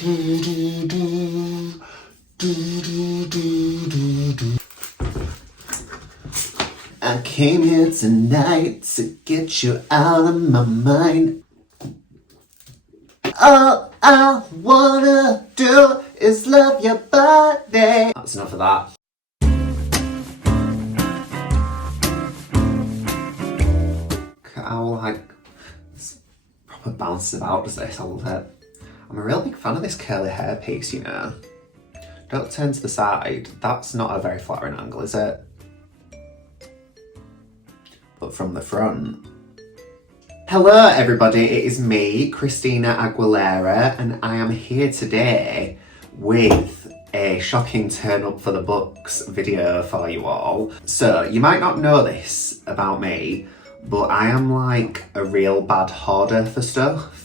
I came here tonight to get you out of my mind. All I wanna do is love your body. That's enough of that. How like this proper bounces about does this, I love it. I'm a real big fan of this curly hair piece, you know. Don't turn to the side, that's not a very flattering angle, is it? But from the front. Hello everybody, it is me, Christina Aguilera, and I am here today with a shocking turn up for the books video for you all. So, you might not know this about me, but I am like a real bad hoarder for stuff.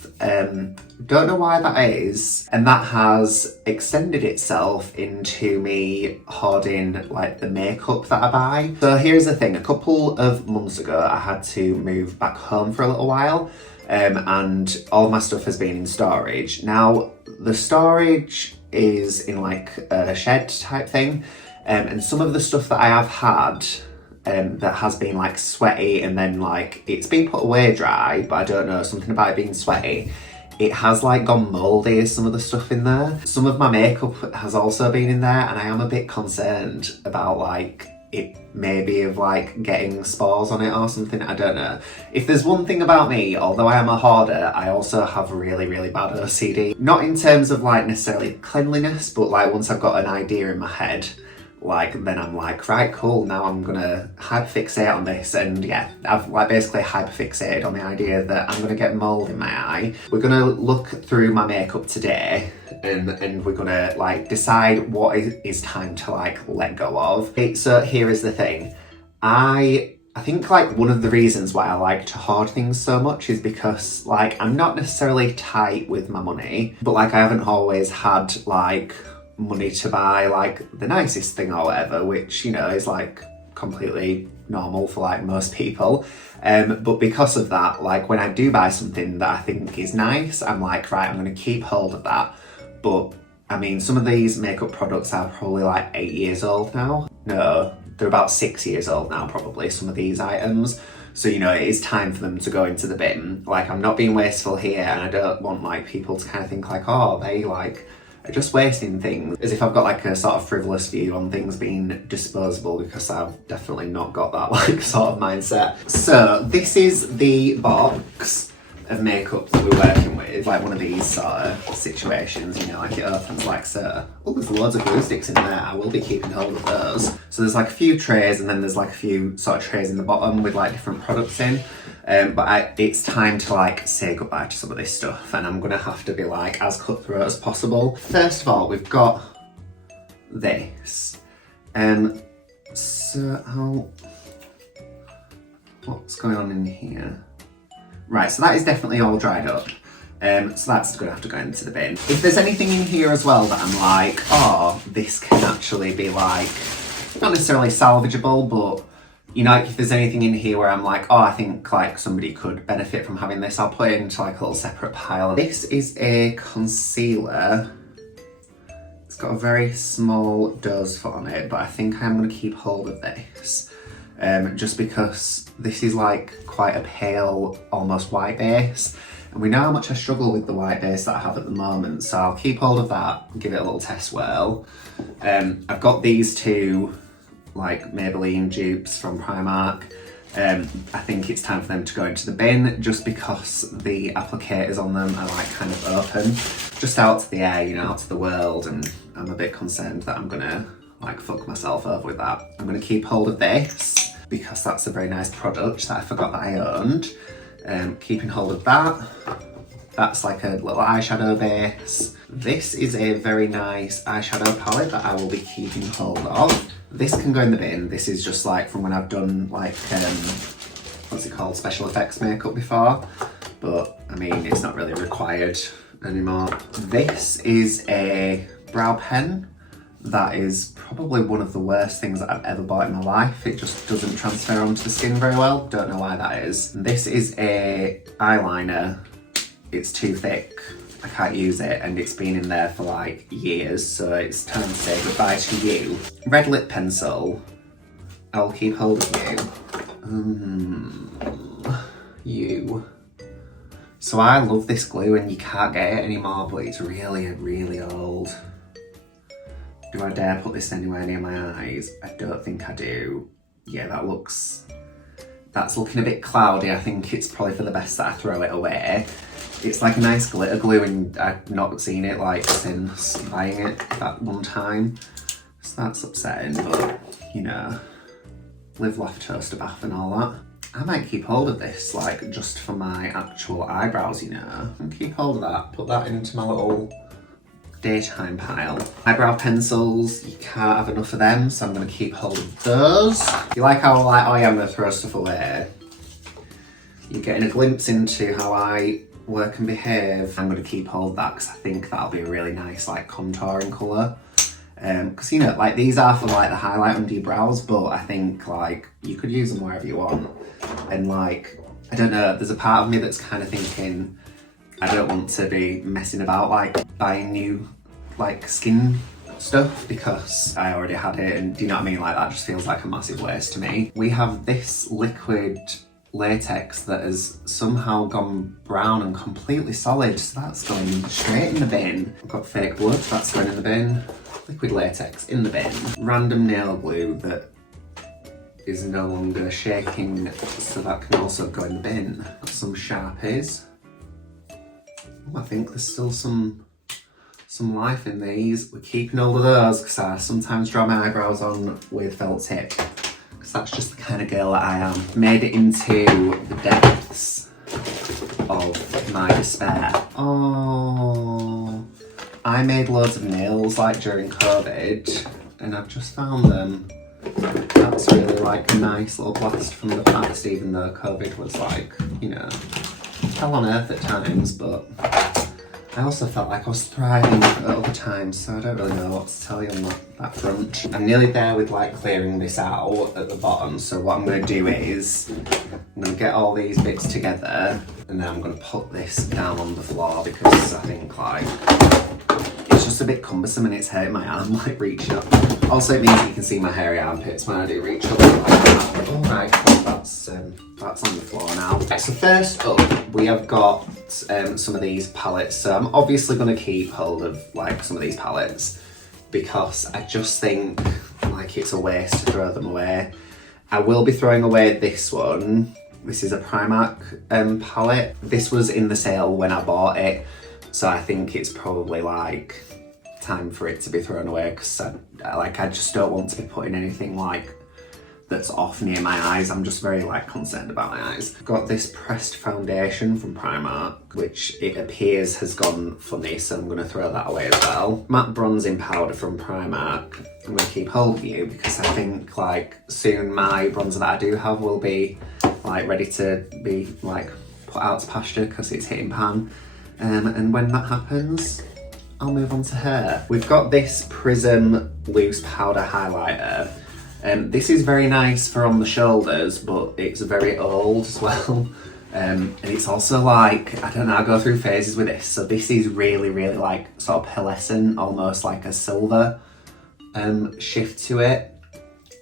Don't know why that is, and that has extended itself into me hoarding like the makeup that I buy. So here's the thing, a couple of months ago I had to move back home for a little while, and all my stuff has been in storage. Now the storage is in like a shed type thing, and some of the stuff that I have had that has been like sweaty and then like it's been put away dry, but I don't know, something about it being sweaty. It has like gone mouldy, some of the stuff in there. Some of my makeup has also been in there, and I am a bit concerned about like it maybe of like getting spores on it or something, I don't know. If there's one thing about me, although I am a hoarder, I also have really, really bad OCD. Not in terms of like necessarily cleanliness, but like once I've got an idea in my head, like then I'm like, right, cool, now I'm gonna hyperfixate on this. And yeah, I've like basically hyperfixated on the idea that I'm gonna get mold in my eye. We're gonna look through my makeup today and we're gonna like decide what is time to like let go of. Okay, so here is the thing. I think like one of the reasons why I like to hoard things so much is because like I'm not necessarily tight with my money, but like I haven't always had like money to buy like the nicest thing or whatever, which, you know, is like completely normal for like most people. But because of that, like when I do buy something that I think is nice, I'm like, right, I'm going to keep hold of that. But I mean, some of these makeup products are probably like 8 years old now. No, they're about 6 years old now, probably, some of these items. So, you know, it is time for them to go into the bin. Like, I'm not being wasteful here, and I don't want like people to kind of think like, oh, they like are just wasting things, as if I've got like a sort of frivolous view on things being disposable, because I've definitely not got that like sort of mindset. So this is the box of makeup that we're working with, like one of these sort of situations, you know, like it opens like so. Oh, there's loads of glue sticks in there, I will be keeping hold of those. So there's like a few trays, and then there's like a few sort of trays in the bottom with like different products in. But it's time to like say goodbye to some of this stuff, and I'm gonna have to be like as cutthroat as possible. First of all, we've got this. What's going on in here? Right, so that is definitely all dried up. So that's gonna have to go into the bin. If there's anything in here as well that I'm like, oh, this can actually be like, not necessarily salvageable, but you know, like if there's anything in here where I'm like, oh, I think like somebody could benefit from having this, I'll put it into like a little separate pile. This is a concealer. It's got a very small doe's foot on it, but I think I'm gonna keep hold of this. Just because this is like quite a pale, almost white base. And we know how much I struggle with the white base that I have at the moment, so I'll keep hold of that, give it a little test whirl. I've got these two like Maybelline dupes from Primark. I think it's time for them to go into the bin, just because the applicators on them are like kind of open, just out to the air, you know, out to the world, and I'm a bit concerned that I'm gonna like fuck myself over with that. I'm gonna keep hold of this, because that's a very nice product that I forgot that I owned. Keeping hold of that. That's like a little eyeshadow base. This is a very nice eyeshadow palette that I will be keeping hold of. This can go in the bin. This is just like from when I've done like, what's it called, special effects makeup before. But I mean, it's not really required anymore. This is a brow pen. That is probably one of the worst things that I've ever bought in my life. It just doesn't transfer onto the skin very well. Don't know why that is. This is a eyeliner. It's too thick. I can't use it and it's been in there for like years, so it's time to say goodbye to you. Red lip pencil. I'll keep hold of you. You. So I love this glue and you can't get it anymore, but it's really, really old. Do I dare put this anywhere near my eyes? I don't think I do. Yeah, that's looking a bit cloudy. I think it's probably for the best that I throw it away. It's like a nice glitter glue and I've not seen it like since buying it that one time. So that's upsetting, but you know, live, laugh, toast a bath and all that. I might keep hold of this like just for my actual eyebrows, you know. And keep hold of that, put that into my little daytime pile. Eyebrow pencils, you can't have enough of them, so I'm gonna keep hold of those. You like how like, oh yeah, I'm gonna throw stuff away. You're getting a glimpse into how I work and behave. I'm gonna keep hold of that because I think that'll be a really nice like contouring colour. Because you know, like these are for like the highlight under your brows, but I think like you could use them wherever you want. And like, I don't know, there's a part of me that's kind of thinking I don't want to be messing about like buying new like skin stuff because I already had it, and do you know what I mean? Like that just feels like a massive waste to me. We have this liquid latex that has somehow gone brown and completely solid, so that's going straight in the bin. I've got fake blood, that's going in the bin. Liquid latex in the bin. Random nail glue that is no longer shaking, so that can also go in the bin. Some Sharpies. Oh, I think there's still some life in these. We're keeping all of those because I sometimes draw my eyebrows on with felt tip. Because that's just the kind of girl that I am. Made it into the depths of my despair. Oh, I made loads of nails like during COVID and I've just found them. That's really like a nice little blast from the past, even though COVID was like, you know, hell on earth at times, but I also felt like I was thriving at other times, so I don't really know what to tell you on that front. I'm nearly there with like clearing this out at the bottom, so what I'm going to do is I'm going to get all these bits together and then I'm going to put this down on the floor because I think like it's just a bit cumbersome and it's hurting my arm like reaching up. Also it means you can see my hairy armpits when I do reach up like that. Alright, that's on the floor now. So first up we have got some of these palettes. So I'm obviously going to keep hold of like some of these palettes because I just think like it's a waste to throw them away. I will be throwing away this one. This is a Primark palette. This was in the sale when I bought it, so I think it's probably like time for it to be thrown away because I just don't want to be putting anything like that's off near my eyes. I'm just very like concerned about my eyes. I've got this pressed foundation from Primark, which it appears has gone funny, so I'm going to throw that away as well. Matte bronzing powder from Primark. I'm going to keep hold of you because I think like soon my bronzer that I do have will be like ready to be like put out to pasture because it's hitting pan. And when that happens, I'll move on to her. We've got this Prism loose powder highlighter. This is very nice for on the shoulders, but it's very old as well. And it's also like, I don't know, I go through phases with this. So this is really, really like sort of pearlescent, almost like a silver shift to it.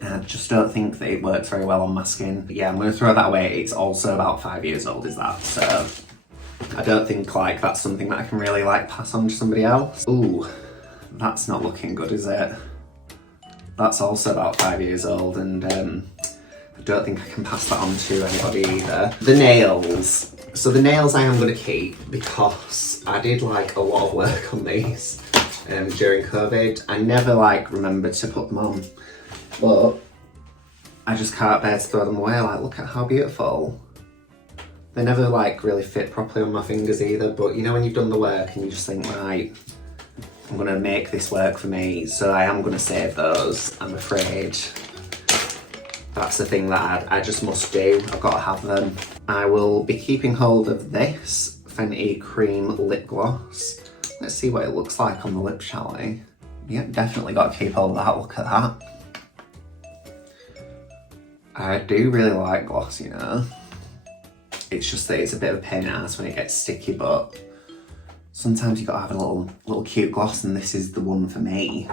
And I just don't think that it works very well on my skin. But yeah, I'm gonna throw that away. It's also about 5 years old, is that? So I don't think like that's something that I can really like pass on to somebody else. Ooh, that's not looking good, is it? That's also about 5 years old and I don't think I can pass that on to anybody either. The nails. So the nails I am going to keep because I did like a lot of work on these during COVID. I never like remembered to put them on, but I just can't bear to throw them away. Like, look at how beautiful. They never like really fit properly on my fingers either, but you know when you've done the work and you just think, right, I'm gonna make this work for me, so I am gonna save those. I'm afraid that's the thing that I just must do. I've got to have them. I will be keeping hold of this Fenty Cream Lip Gloss. Let's see what it looks like on the lips, shall we? Yep, definitely got to keep hold of that. Look at that. I do really like gloss, you know. It's just that it's a bit of a pain in the ass when it gets sticky, but Sometimes you gotta have a little cute gloss, and this is the one for me.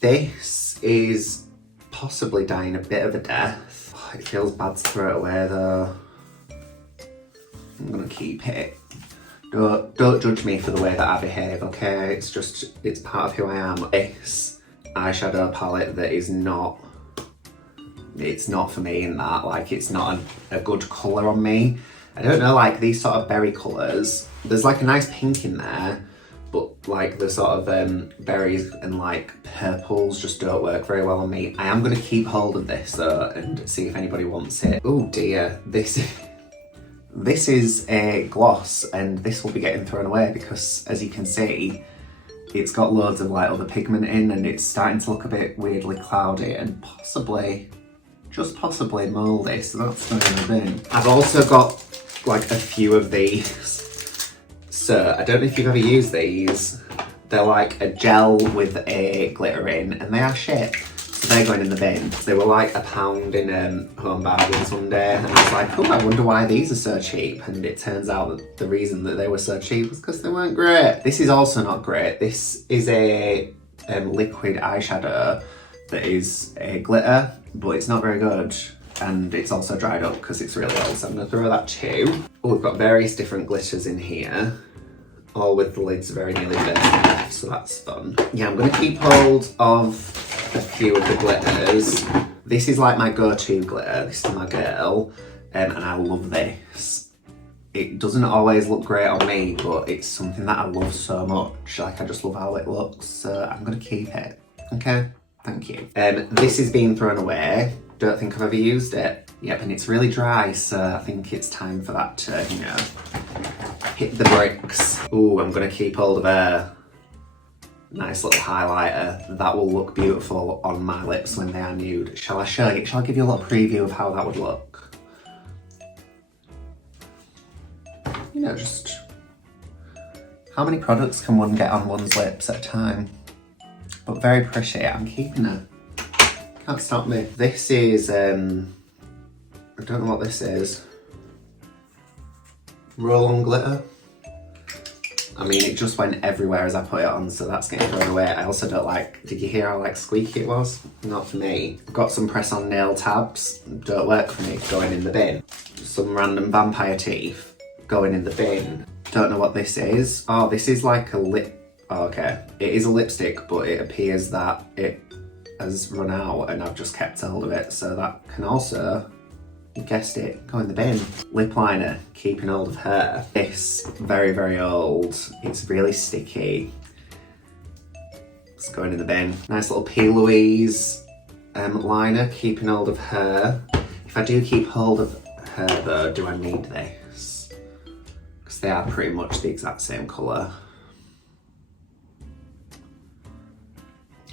This is possibly dying a bit of a death. Oh, it feels bad to throw it away though. I'm gonna keep it. Don't judge me for the way that I behave, okay? It's part of who I am. This eyeshadow palette that is not, it's not for me in that, like it's not a good colour on me. I don't know, like these sort of berry colours, there's like a nice pink in there, but like the sort of berries and like purples just don't work very well on me. I am gonna keep hold of this though and see if anybody wants it. Oh dear, this is a gloss, and this will be getting thrown away because, as you can see, it's got loads of like other pigment in, and it's starting to look a bit weirdly cloudy and possibly, just possibly mouldy, so that's going in the bin. I've also got like a few of these. So I don't know if you've ever used these. They're like a gel with a glitter in, and they are shit. So they're going in the bin. They were like £1 in Home Bargains one day, and I was like, oh, I wonder why these are so cheap. And it turns out that the reason that they were so cheap was because they weren't great. This is also not great. This is a liquid eyeshadow that is a glitter, but it's not very good. And it's also dried up because it's really old, so I'm going to throw that too. Oh, we've got various different glitters in here, all with the lids very nearly burnt off, so that's fun. Yeah, I'm going to keep hold of a few of the glitters. This is like my go-to glitter, this is my girl, and I love this. It doesn't always look great on me, but it's something that I love so much. Like, I just love how it looks, so I'm going to keep it. Okay, thank you. This is being thrown away. Don't think I've ever used it. Yep, and it's really dry, so I think it's time for that to, you know, hit the bricks. Ooh, I'm gonna keep hold of a nice little highlighter. That will look beautiful on my lips when they are nude. Shall I show you? Shall I give you a little preview of how that would look? You know, just how many products can one get on one's lips at a time? But very pretty, I'm keeping it. Can't stop me. This is, I don't know what this is. Roll-on glitter. I mean, it just went everywhere as I put it on, so that's getting thrown away. I also don't like, did you hear how like squeaky it was? Not for me. Got some press-on nail tabs. Don't work for me, going in the bin. Some random vampire teeth, going in the bin. Don't know what this is. Oh, this is like a lip, oh, okay. It is a lipstick, but it appears that it has run out and I've just kept hold of it, so that can also, you guessed it, go in the bin. Lip liner, keeping hold of her. This, very, very old. It's really sticky. It's going in the bin. Nice little P. Louise liner, keeping hold of her. If I do keep hold of her though, do I need this? Because they are pretty much the exact same colour.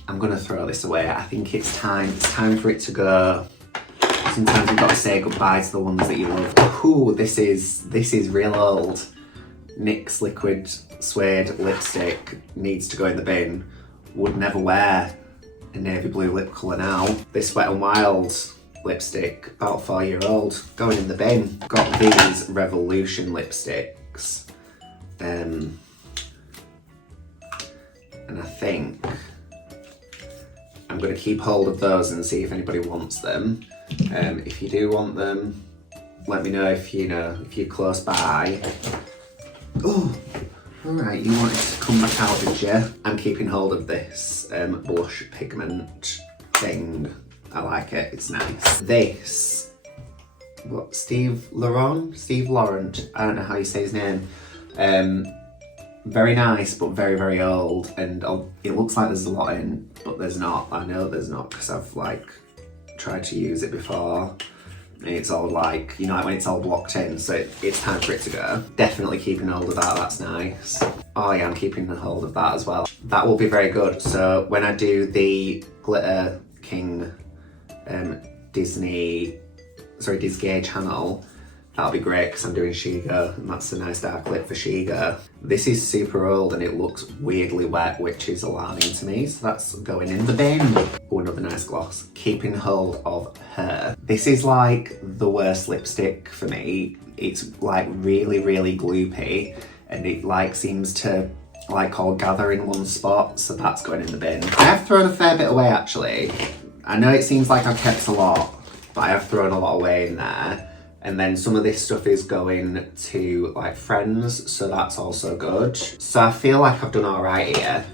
I'm gonna throw this away. I think it's time for it to go. Sometimes you've got to say goodbye to the ones that you love. Ooh, this is real old. NYX Liquid Suede lipstick needs to go in the bin. Would never wear a navy blue lip colour now. This Wet n Wild lipstick, about 4-year-old, going in the bin. Got these Revolution lipsticks. And I think I'm going to keep hold of those and see if anybody wants them. If you do want them, let me know if you're close by. Oh, alright, you wanted to come back out, did you? I'm keeping hold of this blush pigment thing. I like it, it's nice. This, what, Steve Laurent, I don't know how you say his name. Very nice, but very, very old, and it looks like there's a lot in, but there's not. I know there's not, because I've like tried to use it before. It's all like, you know, like when it's all blocked in, so it's time for it to go. Definitely keeping hold of that, that's nice. Oh yeah, I'm keeping hold of that as well. That will be very good. So when I do the Glitter King Disney channel, that'll be great because I'm doing Shigo, and that's a nice dark lip for Shigo. This is super old and it looks weirdly wet, which is alarming to me, so that's going in the bin. Oh, another nice gloss. Keeping hold of her. This is like the worst lipstick for me. It's like really, really gloopy, and it like seems to like all gather in one spot, so that's going in the bin. I have thrown a fair bit away actually. I know it seems like I've kept a lot, but I have thrown a lot away in there. And then some of this stuff is going to like friends, so that's also good. So I feel like I've done all right here.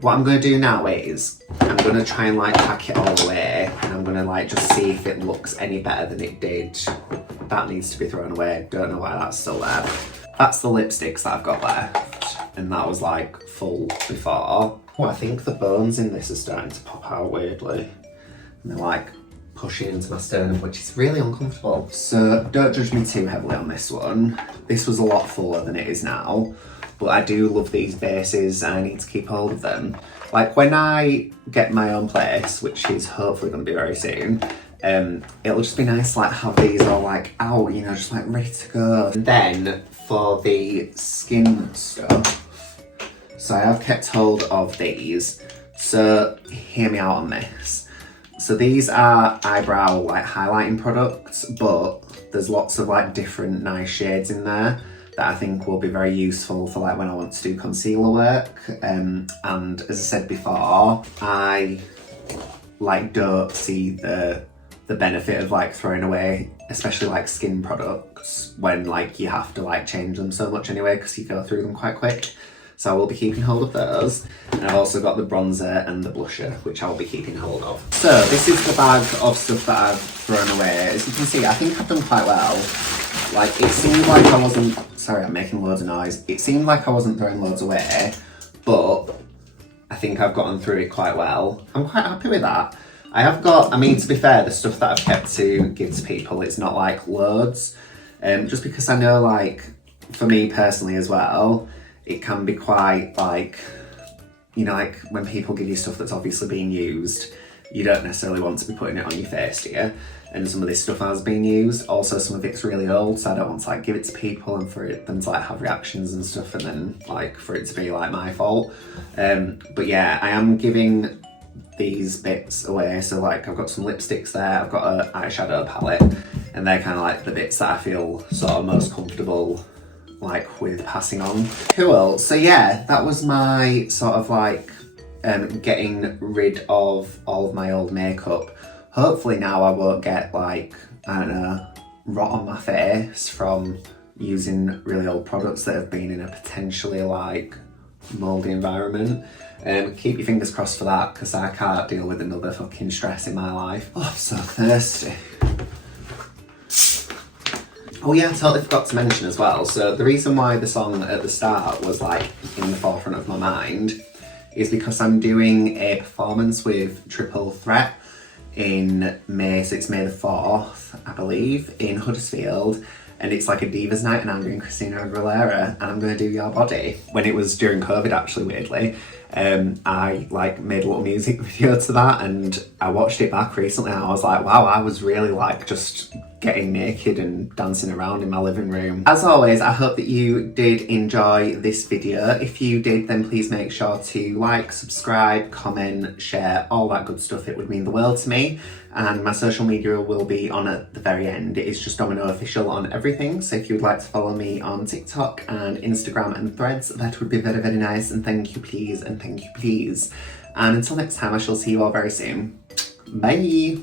What I'm gonna do now is, I'm gonna try and like pack it all away, and I'm gonna like just see if it looks any better than it did. That needs to be thrown away, don't know why that's still there. That's the lipsticks that I've got left, and that was like full before. Oh, I think the bones in this are starting to pop out weirdly. And they're like pushing into my sternum, which is really uncomfortable. So don't judge me too heavily on this one. This was a lot fuller than it is now, but I do love these bases and I need to keep hold of them. Like when I get my own place, which is hopefully going to be very soon, it'll just be nice to like have these all like out, you know, just like ready to go. And then for the skin stuff, so I have kept hold of these, so hear me out on this. So these are eyebrow like highlighting products, but there's lots of like different nice shades in there that I think will be very useful for like when I want to do concealer work. And as I said before, I like don't see the benefit of like throwing away, especially like skin products, when like you have to like change them so much anyway because you go through them quite quick. So I will be keeping hold of those. And I've also got the bronzer and the blusher, which I'll be keeping hold of. So this is the bag of stuff that I've thrown away. As you can see, I think I've done quite well. Like it seemed like I wasn't, sorry I'm making loads of noise. It seemed like I wasn't throwing loads away, but I think I've gotten through it quite well. I'm quite happy with that. I have got, I mean, to be fair, the stuff that I've kept to give to people, it's not like loads. Just because I know like, for me personally as well, it can be quite like, you know, like when people give you stuff that's obviously being used, you don't necessarily want to be putting it on your face, do you? And some of this stuff has been used. Also, some of it's really old, so I don't want to like give it to people and for them to like have reactions and stuff, and then like for it to be like my fault. But yeah, I am giving these bits away. So like I've got some lipsticks there, I've got an eyeshadow palette, and they're kind of like the bits that I feel sort of most comfortable like with passing on. Cool, so yeah, that was my sort of like getting rid of all of my old makeup. Hopefully now I won't get like, I don't know, rot on my face from using really old products that have been in a potentially like mouldy environment. Keep your fingers crossed for that, because I can't deal with another fucking stress in my life. Oh, I'm so thirsty. Oh yeah, I totally forgot to mention as well. So the reason why the song at the start was like in the forefront of my mind is because I'm doing a performance with Triple Threat in May, so it's May the 4th, I believe, in Huddersfield. And it's like a Divas night, and I'm doing Christina Aguilera, and I'm gonna do Your Body. When it was during COVID, actually, weirdly, I like made a little music video to that, and I watched it back recently, and I was like, wow, I was really like just getting naked and dancing around in my living room. As always, I hope that you did enjoy this video. If you did, then please make sure to like, subscribe, comment, share, all that good stuff. It would mean the world to me. And my social media will be on at the very end. It is just Domino Official on everything. So if you would like to follow me on TikTok and Instagram and Threads, that would be very, very nice. And thank you, please. And thank you, please. And until next time, I shall see you all very soon. Bye.